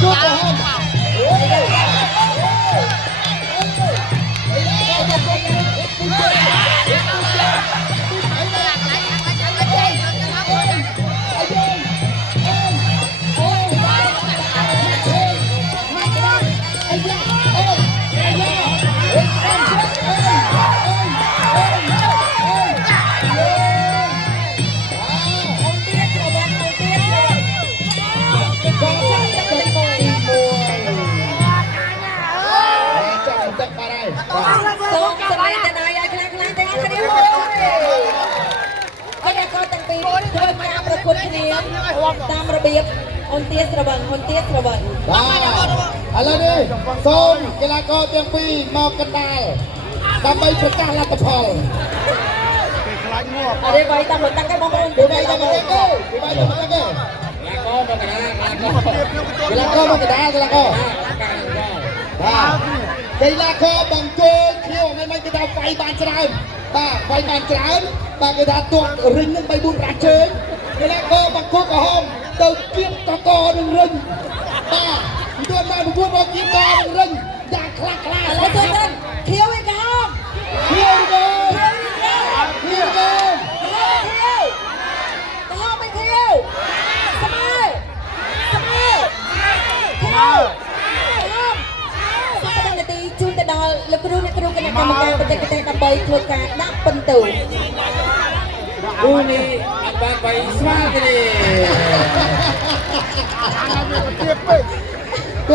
Good for him. សូមសម្ដែងតនាយឲ្យខ្លាំងៗទាំងអស់គ្នាមួយហើយក៏ទាំងពីរធ្វើការប្រកួតគ្នាតាមរបៀបអនទាស្រវឹងបាទឥឡូវនេះសូមកីឡាករទាំងពីរមកកណ្ដាលដើម្បីប្រកាសលទ្ធផលអរេបាយតាមតាំងគេបងប្អូនបាយតាមតាំងគេបាយតាមតាំងគេកីឡាករមកកណ្ដាលកីឡាករបាទកីឡាករបង្គោលខ្ញុំមិនគេថាវាយបានច្រើនបាទវាយបានច្រើនបាទគេថាទាត់រិញនឹង3 4 5ជើងកីឡាករបង្គោលក្រហមទៅគៀបតកនឹងរិញបាទទាត់មកប្រកួតមកគៀបតនឹងរិញយ៉ាងខ្លាំងខ្លាឥឡូវទៅខៀវឯក្រហមខៀវទៅខៀវទៅក្រហមមិនខៀវស្មើខៀវជូនទៅដល់លោកគ្រូអ្នកគ្រូគណៈកម្មការបច្ចេកទេសដើម្បីធ្វើការដាក់ពិន្ទុគូនេះអត់បានបីស្មើទេ